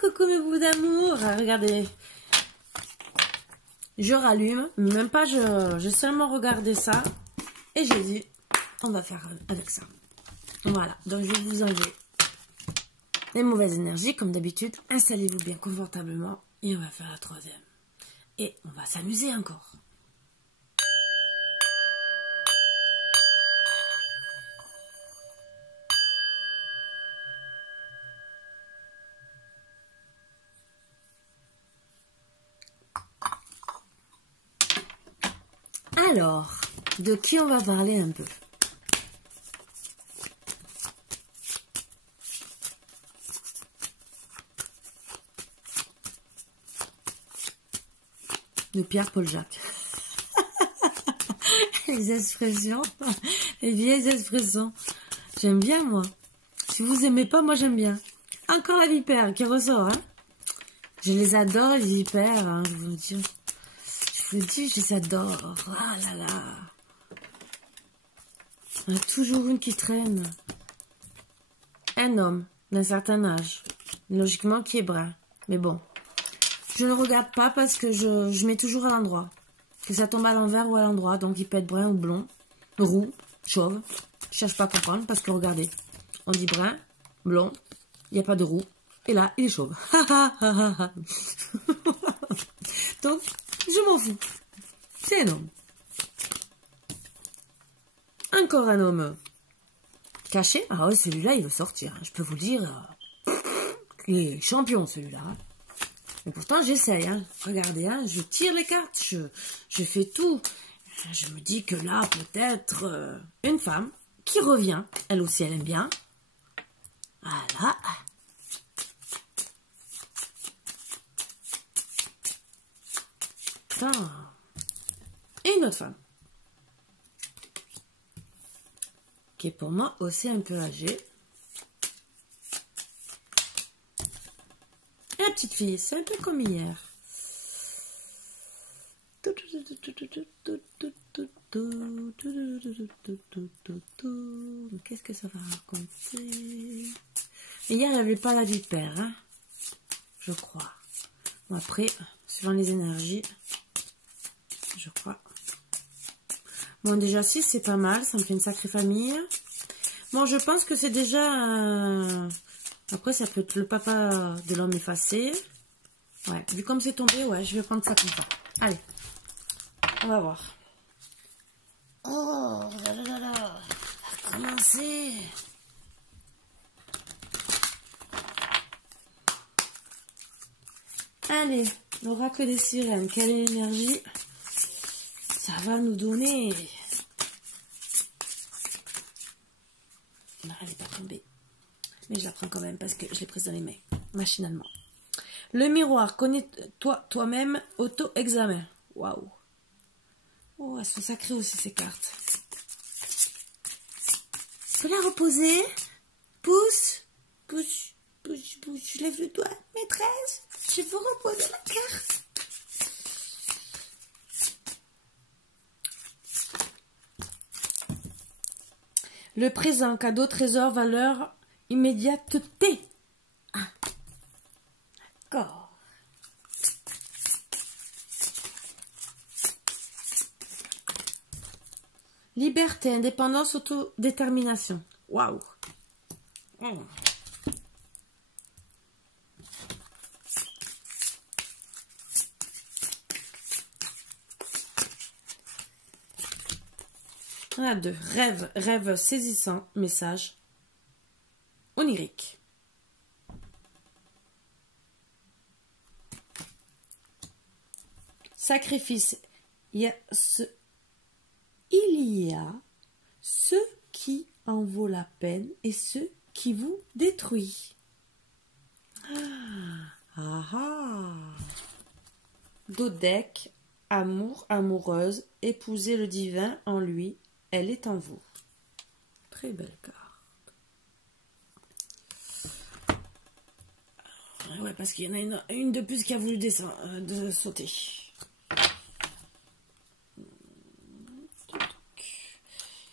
Coucou mes bouts d'amour. Regardez. Je rallume. Même pas, je seulement regardé ça. Et j'ai dit, on va faire avec ça. Voilà. Donc je vais vous enlever les mauvaises énergies. Comme d'habitude, installez-vous bien confortablement. Et on va faire la troisième. Et on va s'amuser encore. Alors, de qui on va parler un peu? De Pierre-Paul Jacques. Les expressions, les vieilles expressions. J'aime bien, moi. Si vous aimez pas, moi j'aime bien. Encore la vipère qui ressort, hein. Je les adore, les vipères, hein, je vous le dis. Je vous dis, je les adore. Ah là là. Il y en a toujours une qui traîne. Un homme d'un certain âge. Logiquement, qui est brun. Mais bon. Je ne regarde pas parce que je mets toujours à l'endroit. Que ça tombe à l'envers ou à l'endroit. Donc il peut être brun ou blond. Roux, chauve. Je cherche pas à comprendre parce que regardez. On dit brun, blond. Il n'y a pas de roux. Et là, il est chauve. Donc, je m'en fous. C'est un homme. Encore un homme. Caché. Ah ouais, celui-là, il veut sortir. Je peux vous le dire. Il est champion, celui-là. Mais pourtant, j'essaye. Hein. Regardez, hein, je tire les cartes. Je fais tout. Je me dis que là, peut-être, une femme qui revient. Elle aussi, elle aime bien. Voilà. Putain. Et une autre femme. Qui est pour moi aussi un peu âgée. Et la petite fille, c'est un peu comme hier. Qu'est-ce que ça va raconter? Et hier, il n'y avait pas la vipère, hein, je crois. Bon, après, suivant les énergies, je crois. Bon, déjà, 6, c'est pas mal. Ça me fait une sacrée famille. Bon, je pense que c'est déjà... Après, ça peut être le papa de l'homme effacé. Ouais, vu comme c'est tombé, ouais, je vais prendre ça comme ça. Allez, on va voir. Oh, là là là là. On va commencer. Allez, l'oracle des sirènes. Quelle énergie ça va nous donner? Non, elle n'est pas tombée. Mais je la prends quand même parce que je l'ai prise dans les mains, machinalement. Le miroir, connais-toi toi-même, auto-examen. Waouh. Oh, elles sont sacrées aussi ces cartes. Tu peux la reposer? Pousse, pousse, pousse, pousse. Je lève le doigt. Maîtresse, je veux reposer la carte. Le présent, cadeau, trésor, valeur, immédiateté. Ah. D'accord. Liberté, indépendance, autodétermination. Waouh. Oh. On a 2. Rêve, rêve saisissant, message onirique. Sacrifice, il y a ce qui en vaut la peine et ce qui vous détruit. Dodec, amour, amoureuse, épousez le divin en lui, elle est en vous. Très belle carte. Ouais, parce qu'il y en a une de plus qui a voulu descendre, de sauter.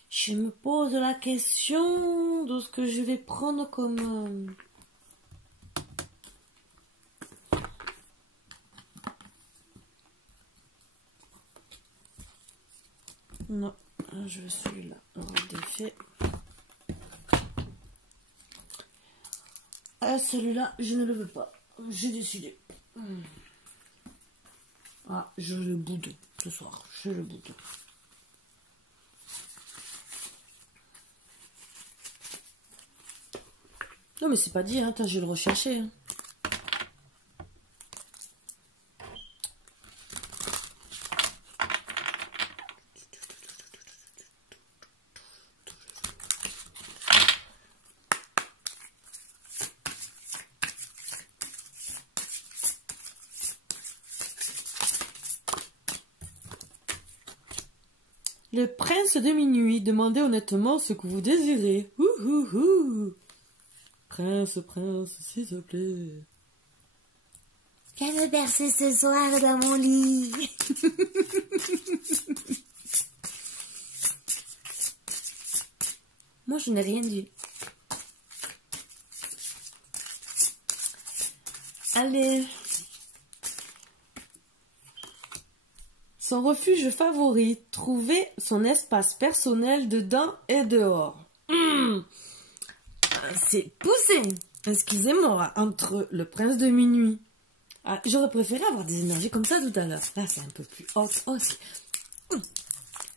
Je me pose la question de ce que je vais prendre comme Non, je veux celui-là. Défait. Ah, celui-là, je ne le veux pas. J'ai décidé. Ah, je le boude ce soir. Je le boude. Non, mais c'est pas dit, hein. Attends, je vais le rechercher. Hein. Le prince de minuit, demandez honnêtement ce que vous désirez. Ouh. Prince, s'il te plaît. Viens me bercer ce soir dans mon lit. Moi, je n'ai rien dit. Allez. Son refuge favori, trouver son espace personnel dedans et dehors. C'est poussé. Excusez-moi, entre le prince de minuit. Ah, j'aurais préféré avoir des énergies comme ça tout à l'heure. Là, c'est un peu plus haut aussi.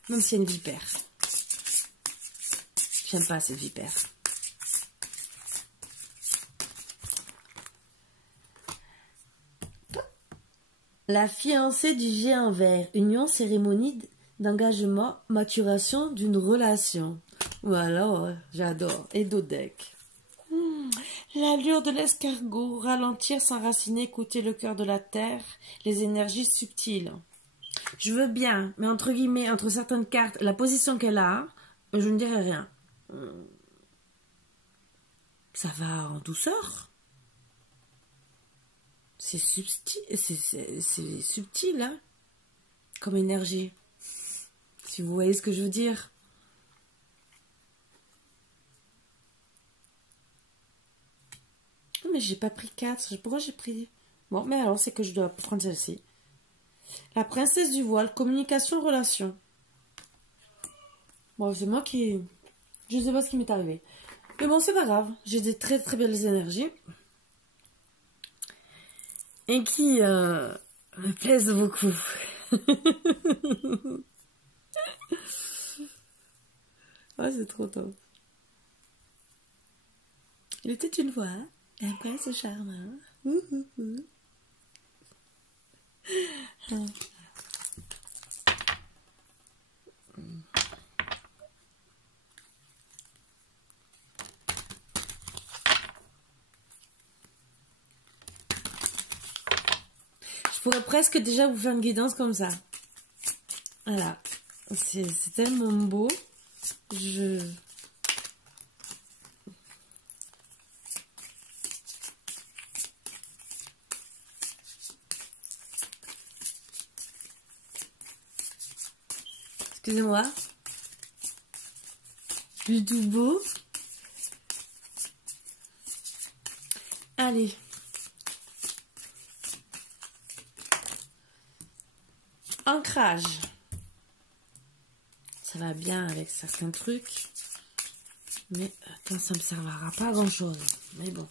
Même s'il y a une vipère. J'aime pas cette vipère. La fiancée du géant vert, union, cérémonie d'engagement, maturation d'une relation. Voilà, j'adore. Et Dodec. L'allure de l'escargot, ralentir, s'enraciner, écouter le cœur de la terre, les énergies subtiles. Je veux bien, mais entre guillemets, entre certaines cartes, la position qu'elle a, je ne dirais rien. Ça va en douceur. C'est subtil, c'est subtil, hein, comme énergie. Si vous voyez ce que je veux dire. Non, mais j'ai pas pris 4. Pourquoi j'ai pris... Bon, mais alors c'est que je dois prendre celle-ci. La princesse du voile, communication, relation. Bon, c'est moi qui... Je sais pas ce qui m'est arrivé. Mais bon, c'est pas grave. J'ai des très très belles énergies. Et qui me plaisent beaucoup. Ah, c'est trop top. Il était une fois un prince charmant. Je pourrais presque déjà vous faire une guidance comme ça. Voilà. C'est tellement beau. Excusez-moi. Du tout beau. Allez. Ancrage. Ça va bien avec certains trucs. Mais attends, ça ne me servira pas à grand chose. Mais bon.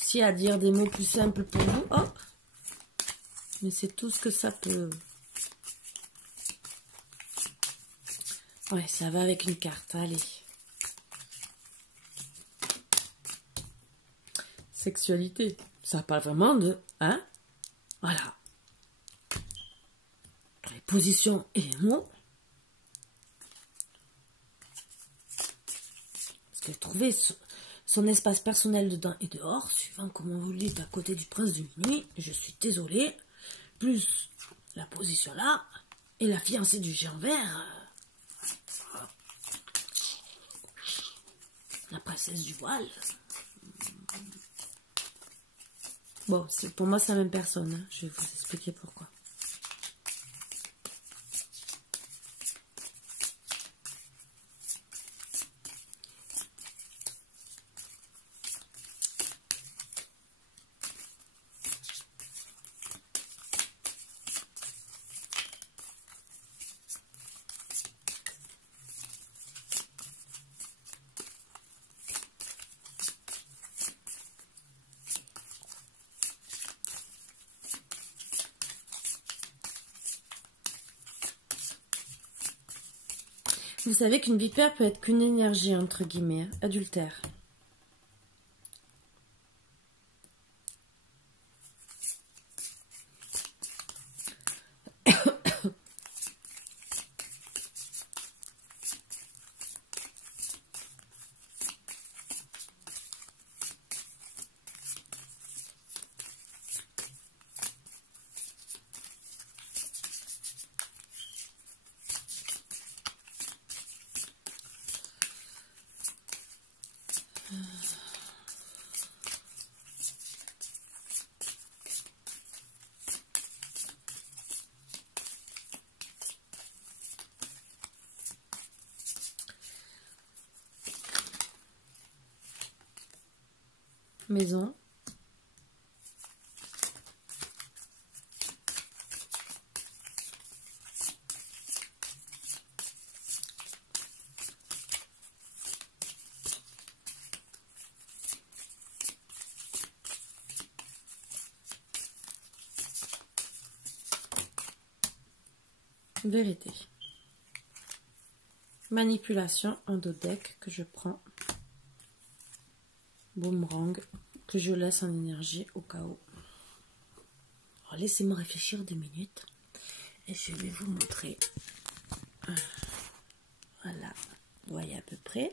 Si à dire des mots plus simples pour vous. Oh. Mais c'est tout ce que ça peut. Ouais, ça va avec une carte. Allez. Sexualité. Ça parle vraiment de... Hein? Voilà. Les positions et les mots. Parce que trouver son espace personnel dedans et dehors, suivant comment vous le dites à côté du prince de minuit, je suis désolée. Plus la position là, et la fiancée du géant vert. La princesse du voile. Bon, pour moi, c'est la même personne. Hein. Je vais vous expliquer pourquoi. Vous savez qu'une vipère peut être qu'une énergie, entre guillemets, adultère. Maison. Vérité. Manipulation, un dos deck que je prends. Boomerang que je laisse en énergie au cas où. Alors, laissez-moi réfléchir 2 minutes et je vais vous montrer. Voilà, vous voyez à peu près.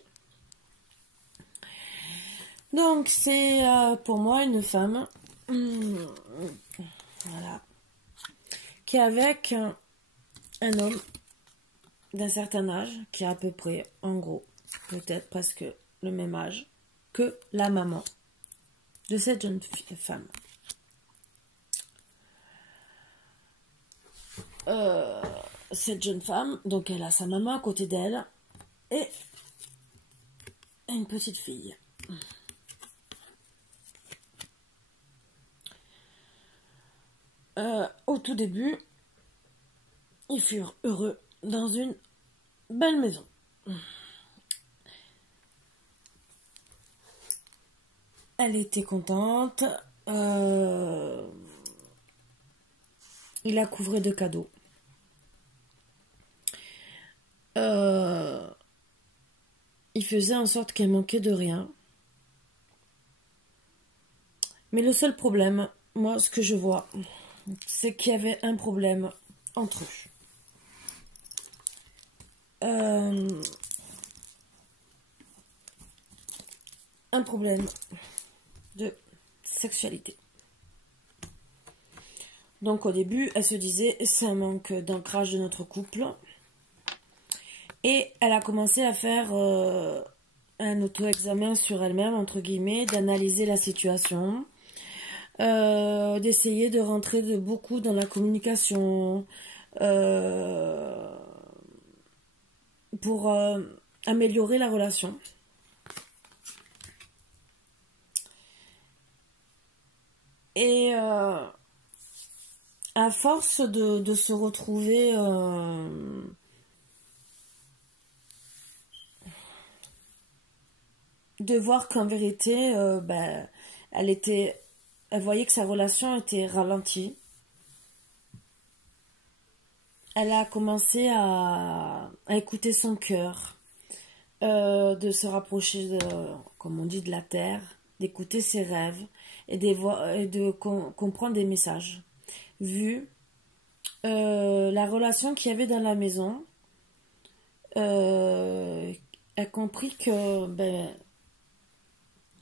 Donc c'est pour moi une femme, voilà, qui est avec un homme d'un certain âge, qui a à peu près, en gros, peut-être presque le même âge que la maman de cette jeune femme. Cette jeune femme, donc elle a sa maman à côté d'elle et une petite fille. Au tout début, ils furent heureux dans une belle maison. Elle était contente. Il la couvrait de cadeaux. Il faisait en sorte qu'elle manquait de rien. Mais le seul problème, moi, ce que je vois, c'est qu'il y avait un problème entre eux. Un problème de sexualité. Donc au début, elle se disait, c'est un manque d'ancrage de notre couple. Et elle a commencé à faire un auto-examen sur elle-même, entre guillemets, d'analyser la situation, d'essayer de rentrer de beaucoup dans la communication, pour améliorer la relation. Et à force de se retrouver de voir qu'en vérité elle voyait que sa relation était ralentie. Elle a commencé à écouter son cœur, de se rapprocher comme on dit, de la terre, d'écouter ses rêves et de comprendre des messages. Vu la relation qu'il y avait dans la maison, elle a compris que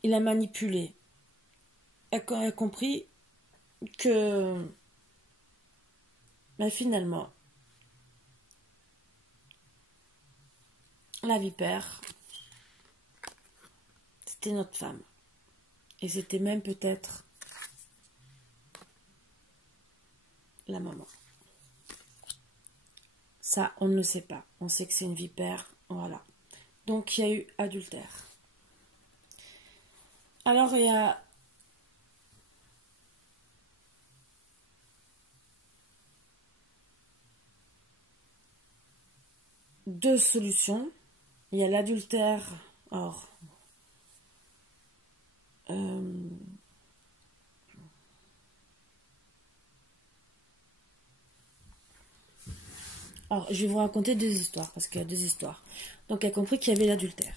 il a manipulé. Elle a compris que finalement la vipère, c'était notre femme. Et c'était même peut-être la maman. Ça, on ne le sait pas. On sait que c'est une vipère. Voilà. Donc, il y a eu adultère. Alors, il y a deux solutions. Il y a l'adultère. Or, Alors, je vais vous raconter deux histoires, parce qu'il y a deux histoires. Donc, elle a compris qu'il y avait l'adultère.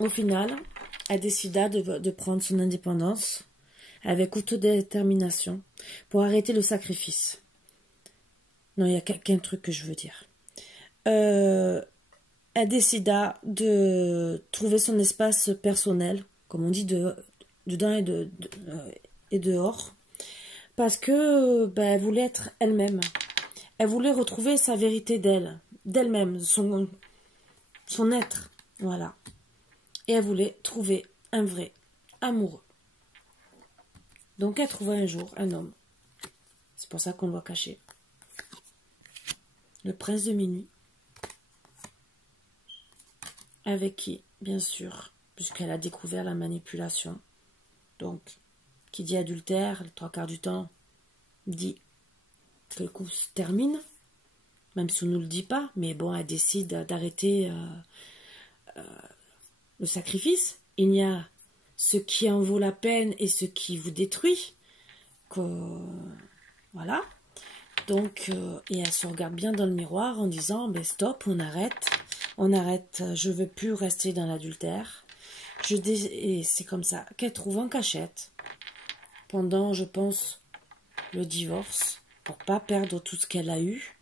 Au final, elle décida de prendre son indépendance avec autodétermination pour arrêter le sacrifice. Non, il n'y a qu'un truc que je veux dire. Elle décida de trouver son espace personnel, comme on dit, dedans et dehors, parce que elle voulait être elle-même. Elle voulait retrouver sa vérité d'elle-même, son être, voilà. Et elle voulait trouver un vrai amoureux. Donc elle trouva un jour un homme. C'est pour ça qu'on le voit caché. Le prince de minuit. Avec qui, bien sûr, puisqu'elle a découvert la manipulation. Donc, qui dit adultère, les trois quarts du temps, dit que le couple se termine, même si on ne nous le dit pas, mais bon, elle décide d'arrêter le sacrifice. Il y a ce qui en vaut la peine et ce qui vous détruit. Voilà. Donc, et elle se regarde bien dans le miroir en disant, stop, on arrête, je veux plus rester dans l'adultère. Et c'est comme ça qu'elle trouve en cachette, pendant, je pense, le divorce, pour pas perdre tout ce qu'elle a eu.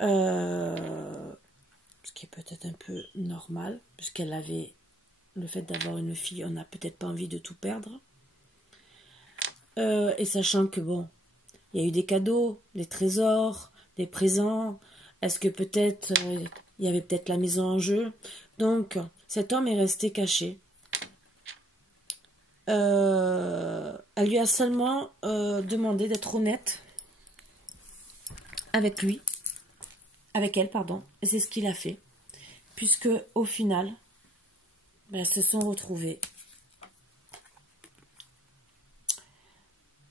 Ce qui est peut-être un peu normal, puisqu'elle avait le fait d'avoir une fille, on n'a peut-être pas envie de tout perdre. Et sachant que bon, il y a eu des cadeaux, des trésors, des présents. Est-ce que peut-être il y avait peut-être la maison en jeu? Donc cet homme est resté caché. Elle lui a seulement demandé d'être honnête avec elle, pardon. Et c'est ce qu'il a fait, puisque au final, elles se sont retrouvées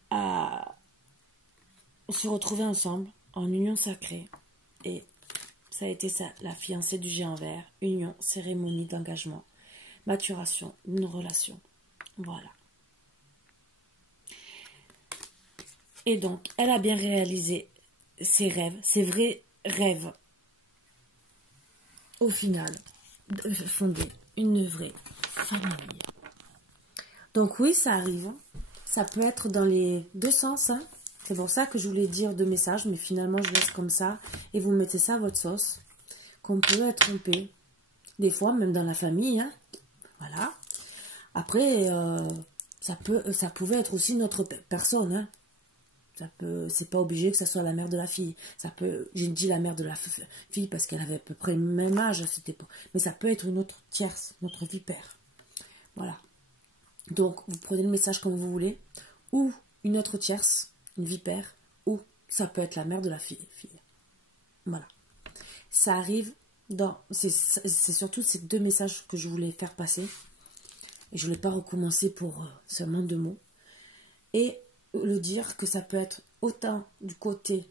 à se retrouver ensemble en union sacrée, et ça a été ça, la fiancée du géant vert, union, cérémonie d'engagement, maturation d'une relation, voilà. Et donc, elle a bien réalisé ses rêves, ses vrais rêves, au final, de fonder une vraie famille. Donc oui, ça arrive, ça peut être dans les deux sens, hein. C'est pour ça que je voulais dire deux messages, mais finalement je laisse comme ça, et vous mettez ça à votre sauce, qu'on peut être trompé, des fois même dans la famille, hein. Voilà. Après, ça pouvait être aussi notre personne, hein. C'est pas obligé que ça soit la mère de la fille. Ça peut, j'ai dit la mère de la fille parce qu'elle avait à peu près le même âge, mais ça peut être une autre tierce, notre vipère. Voilà. Donc, vous prenez le message comme vous voulez, ou une autre tierce, une vipère, ou ça peut être la mère de la fille. Voilà. Ça arrive c'est surtout ces deux messages que je voulais faire passer. Et je ne voulais pas recommencer pour seulement deux mots. Et le dire que ça peut être autant du côté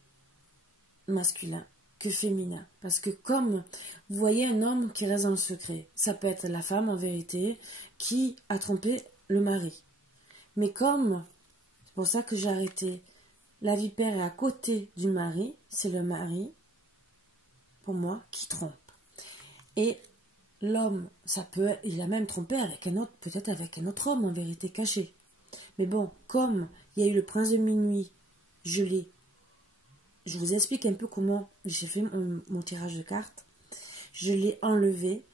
masculin que féminin. Parce que comme vous voyez un homme qui reste dans le secret, ça peut être la femme en vérité qui a trompé le mari. Mais comme, c'est pour ça que j'ai arrêté, la vipère est à côté du mari, c'est le mari, pour moi, qui trompe. Et l'homme, il a même trompé avec un autre, peut-être avec un autre homme en vérité caché. Mais bon, comme il y a eu le prince de minuit, je vous explique un peu comment j'ai fait mon tirage de cartes. Je l'ai enlevé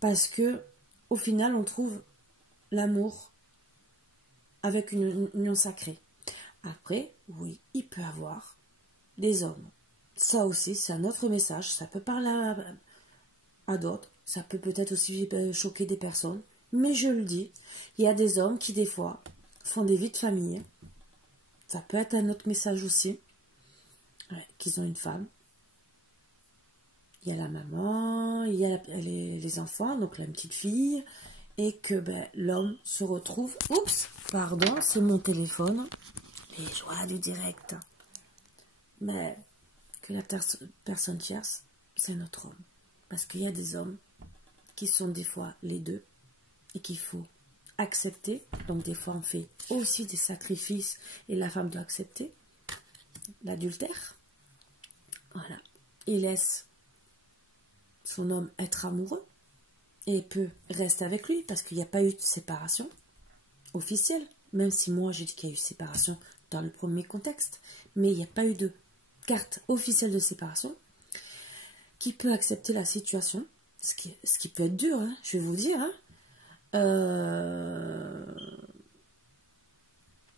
parce que au final, on trouve l'amour avec une union sacrée. Après, oui, il peut avoir des hommes. Ça aussi, c'est un autre message. Ça peut parler à d'autres. Ça peut peut-être aussi choquer des personnes. Mais je le dis, il y a des hommes qui, des fois, font des vies de famille. Ça peut être un autre message aussi. Qu'ils ont une femme. Il y a la maman, il y a les enfants, donc la petite fille. Et que l'homme se retrouve... Oups, pardon, c'est mon téléphone. Les joies du direct. Mais que la personne tierce, c'est notre homme. Parce qu'il y a des hommes qui sont des fois les deux et qu'il faut accepter. Donc des fois on fait aussi des sacrifices et la femme doit accepter. l'adultère. Voilà. Il laisse son homme être amoureux et peut rester avec lui parce qu'il n'y a pas eu de séparation officielle, même si moi j'ai dit qu'il y a eu séparation dans le premier contexte, mais il n'y a pas eu de carte officielle de séparation, qui peut accepter la situation, ce qui peut être dur, hein, je vais vous dire, hein.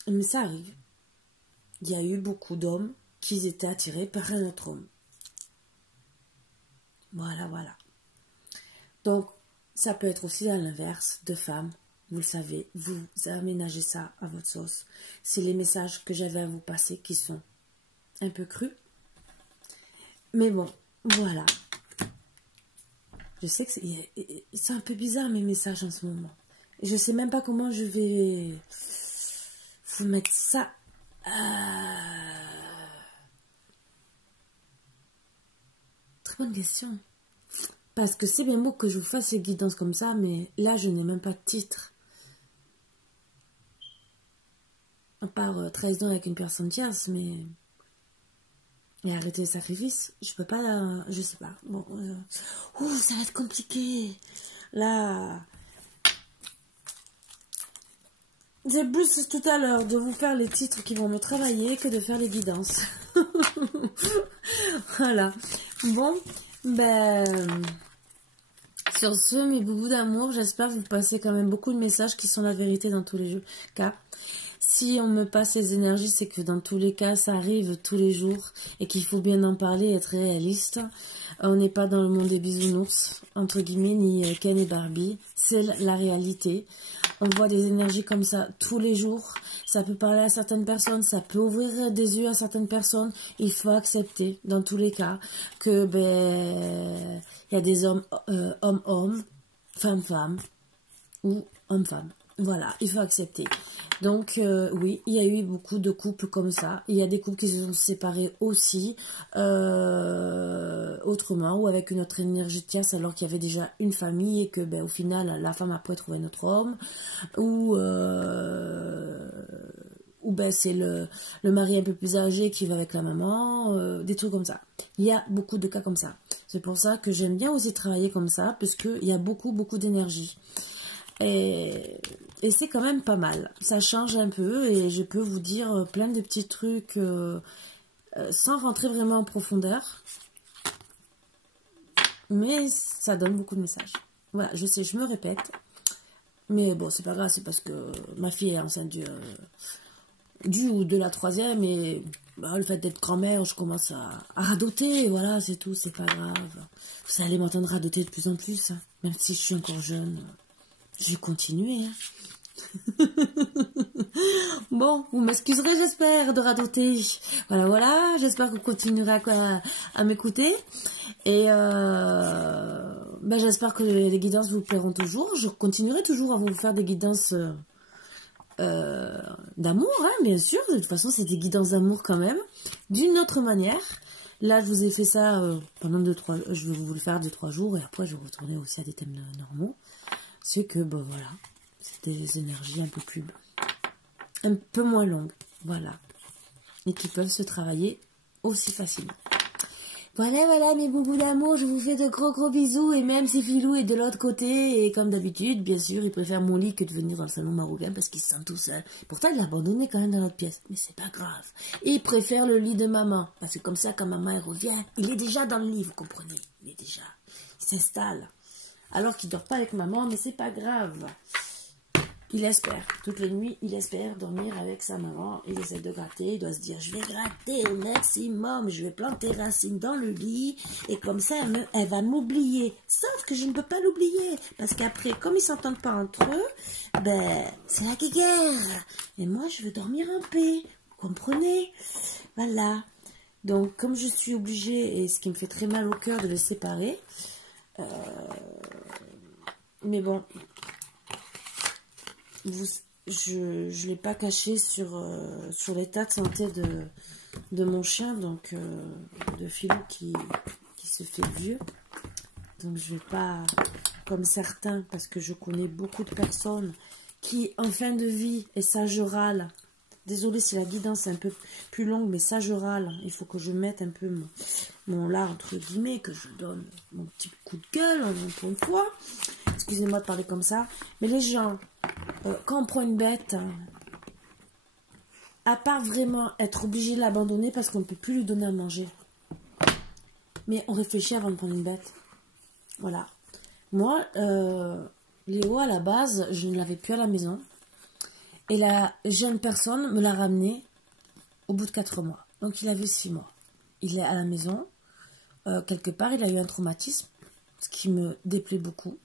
Mais ça arrive. Il y a eu beaucoup d'hommes qui étaient attirés par un autre homme. Voilà, voilà. Donc, ça peut être aussi à l'inverse de femmes. Vous le savez, vous aménagez ça à votre sauce. C'est les messages que j'avais à vous passer qui sont un peu crus. Mais bon, voilà. Je sais que c'est un peu bizarre mes messages en ce moment. Je sais même pas comment je vais vous mettre ça. Très bonne question. Parce que c'est bien beau que je vous fasse ces guidances comme ça, mais là je n'ai même pas de titre. À part trahison avec une personne tierce, mais... Et arrêter les sacrifices, je peux pas... je sais pas. Bon, ça va être compliqué. Là... J'ai plus tout à l'heure de vous faire les titres qui vont me travailler que de faire les guidances. Voilà. Bon, ben... Sur ce, mes boubous d'amour, j'espère que vous passez quand même beaucoup de messages qui sont la vérité dans tous les cas. Si on me passe les énergies, c'est que dans tous les cas, ça arrive tous les jours et qu'il faut bien en parler et être réaliste. On n'est pas dans le monde des bisounours, entre guillemets, ni Ken et Barbie. C'est la réalité. On voit des énergies comme ça tous les jours. Ça peut parler à certaines personnes, ça peut ouvrir des yeux à certaines personnes. Il faut accepter, dans tous les cas, que il y a des hommes, hommes, femmes, ou hommes-femmes. Voilà, il faut accepter. Donc, oui, il y a eu beaucoup de couples comme ça. Il y a des couples qui se sont séparés aussi, autrement, ou avec une autre énergie tierce, alors qu'il y avait déjà une famille et que, au final, la femme a pu trouver un autre homme. Ou c'est le mari un peu plus âgé qui va avec la maman, des trucs comme ça. Il y a beaucoup de cas comme ça. C'est pour ça que j'aime bien aussi travailler comme ça, parce qu'il y a beaucoup d'énergie. Et c'est quand même pas mal. Ça change un peu et je peux vous dire plein de petits trucs sans rentrer vraiment en profondeur. Mais ça donne beaucoup de messages. Voilà, je sais, je me répète. Mais bon, c'est pas grave, c'est parce que ma fille est enceinte du ou de la 3e et le fait d'être grand-mère, je commence à radoter. Voilà, c'est tout, c'est pas grave. Vous allez m'entendre radoter de plus en plus, hein, même si je suis encore jeune. Je vais continuer. Hein. Bon, vous m'excuserez, j'espère, de radoter. Voilà. J'espère que vous continuerez à m'écouter. Et j'espère que les guidances vous plairont toujours. Je continuerai toujours à vous faire des guidances d'amour, hein, bien sûr. De toute façon, c'est des guidances d'amour quand même. D'une autre manière. Là, je vous ai fait ça pendant 2-3... Je vais vous le faire 2-3 jours. Et après, je vais retourner aussi à des thèmes normaux. C'est que, voilà, c'est des énergies un peu moins longues, voilà, et qui peuvent se travailler aussi facilement. Voilà, mes boubous d'amour, je vous fais de gros bisous, et même si Filou est de l'autre côté, et comme d'habitude, bien sûr, il préfère mon lit que de venir dans le salon marocain, parce qu'il se sent tout seul. Pourtant, il l'a abandonné quand même dans l'autre pièce, mais c'est pas grave. Il préfère le lit de maman, parce que comme ça, quand maman elle revient, il est déjà dans le lit, vous comprenez, il s'installe. Alors qu'il dort pas avec maman, mais c'est pas grave. Il espère. Toutes les nuits, il espère dormir avec sa maman. Il essaie de gratter. Il doit se dire, je vais gratter au maximum. Je vais planter racines dans le lit. Et comme ça, elle va m'oublier. Sauf que je ne peux pas l'oublier. Parce qu'après, comme ils s'entendent pas entre eux, c'est la guerre. Et moi, je veux dormir en paix. Vous comprenez? Voilà. Donc, comme je suis obligée, et ce qui me fait très mal au cœur de les séparer... mais bon, je ne l'ai pas caché sur l'état de santé de mon chien, donc de Philou qui se fait vieux. Donc je vais pas, comme certains, parce que je connais beaucoup de personnes qui, en fin de vie, et ça je râle, Désolée si la guidance est un peu plus longue, mais ça je râle. Il faut que je mette un peu mon lard entre guillemets, que je donne mon petit coup de gueule pour une fois. Excusez-moi de parler comme ça. Mais les gens, quand on prend une bête, à part vraiment être obligé de l'abandonner parce qu'on ne peut plus lui donner à manger. Mais on réfléchit avant de prendre une bête. Voilà. Moi, Léo, à la base, je ne l'avais plus à la maison. Et la jeune personne me l'a ramené au bout de 4 mois. Donc, il avait 6 mois. Il est à la maison. Quelque part, il a eu un traumatisme, ce qui me déplaît beaucoup.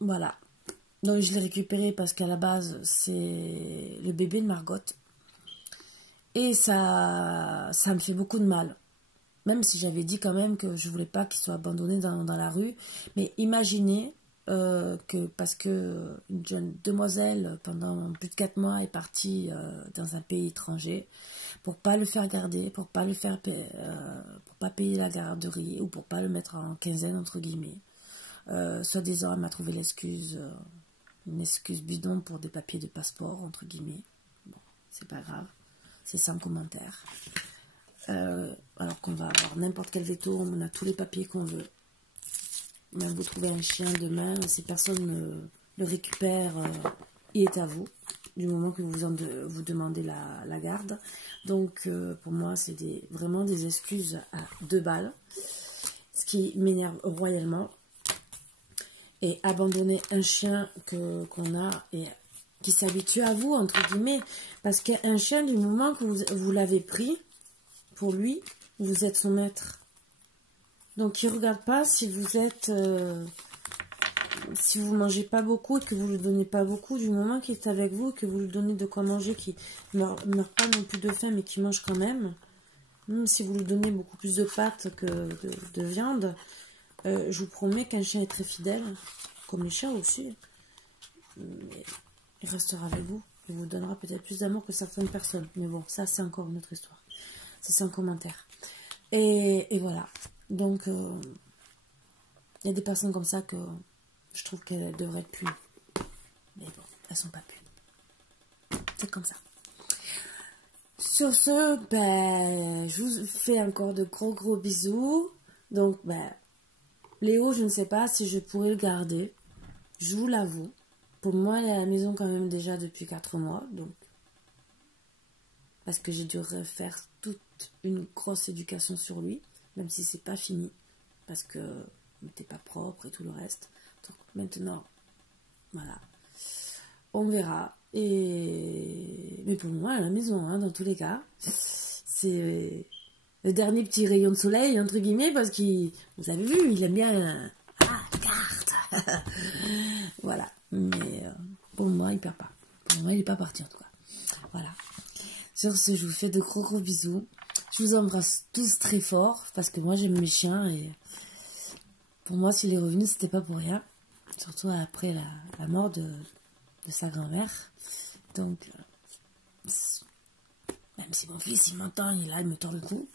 Voilà. Donc, je l'ai récupéré parce qu'à la base, c'est le bébé de Margot. Et ça me fait beaucoup de mal. Même si j'avais dit quand même que je voulais pas qu'il soit abandonné dans la rue. Mais imaginez que parce que une jeune demoiselle pendant plus de 4 mois est partie dans un pays étranger pour pas le faire garder, pour pas payer la garderie ou pour pas le mettre en quinzaine entre guillemets. Soi-disant, elle m'a trouvé une excuse bidon pour des papiers de passeport entre guillemets. Bon, c'est pas grave, c'est sans commentaire. Alors qu'on va avoir n'importe quel veto, on a tous les papiers qu'on veut. Même vous trouvez un chien demain, si personne le récupère, il est à vous, du moment que vous demandez la garde. Donc pour moi, c'est vraiment des excuses à 2 balles, ce qui m'énerve royalement. Et abandonner un chien qu'on a et qui s'habitue à vous, entre guillemets, parce qu'un chien, du moment que vous l'avez pris, pour lui, vous êtes son maître. Donc, il ne regarde pas si vous êtes... si vous mangez pas beaucoup et que vous ne lui donnez pas beaucoup, du moment qu'il est avec vous, que vous lui donnez de quoi manger, qu'il ne meurt pas non plus de faim, mais qu'il mange quand même si vous lui donnez beaucoup plus de pâtes que de viande, je vous promets qu'un chien est très fidèle, comme les chiens aussi. Mais il restera avec vous. Il vous donnera peut-être plus d'amour que certaines personnes. Mais bon, ça, c'est encore une autre histoire. Ça, c'est un commentaire. Et voilà. Donc, il y a des personnes comme ça que je trouve qu'elles devraient être punies. Mais bon, elles sont pas punies. C'est comme ça. Sur ce, je vous fais encore de gros bisous. Donc, Léo, je ne sais pas si je pourrais le garder. Je vous l'avoue. Pour moi, il est à la maison quand même déjà depuis 4 mois. Donc, parce que j'ai dû refaire toute une grosse éducation sur lui. Même si c'est pas fini. Parce que il n'était pas propre et tout le reste. Donc maintenant, voilà. On verra. Mais pour moi, à la maison, hein, dans tous les cas, c'est le dernier petit rayon de soleil, entre guillemets, parce qu'il, vous avez vu, il aime bien carte. Voilà. Mais pour moi, il perd pas. Pour moi, il n'est pas parti en tout cas. Voilà. Sur ce, je vous fais de gros bisous. Je vous embrasse tous très fort, parce que moi, j'aime mes chiens, et pour moi, s'il est revenu, c'était pas pour rien. Surtout après la mort de sa grand-mère. Donc, même si mon fils, il m'entend, il me tord le cou.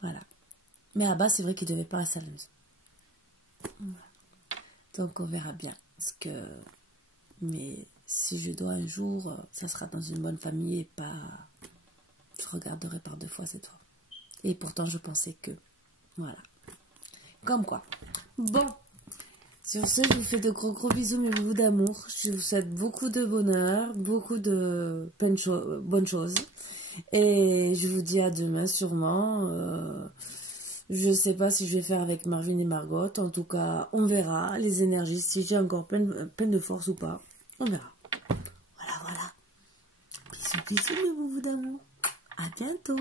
Voilà. Mais à bas, c'est vrai qu'il devait pas rester à la maison. Voilà. Donc, on verra bien. Mais si je dois un jour, ça sera dans une bonne famille et pas... Je regarderai par 2 fois cette fois. Et pourtant, je pensais que... Voilà. Comme quoi. Bon. Sur ce, je vous fais de gros bisous, mais beaucoup d'amour. Je vous souhaite beaucoup de bonheur, beaucoup de bonnes choses. Et je vous dis à demain, sûrement. Je ne sais pas si je vais faire avec Marvin et Margot. En tout cas, on verra les énergies, si j'ai encore plein de force ou pas. On verra. Voilà. Bisous, mais beaucoup d'amour. À bientôt.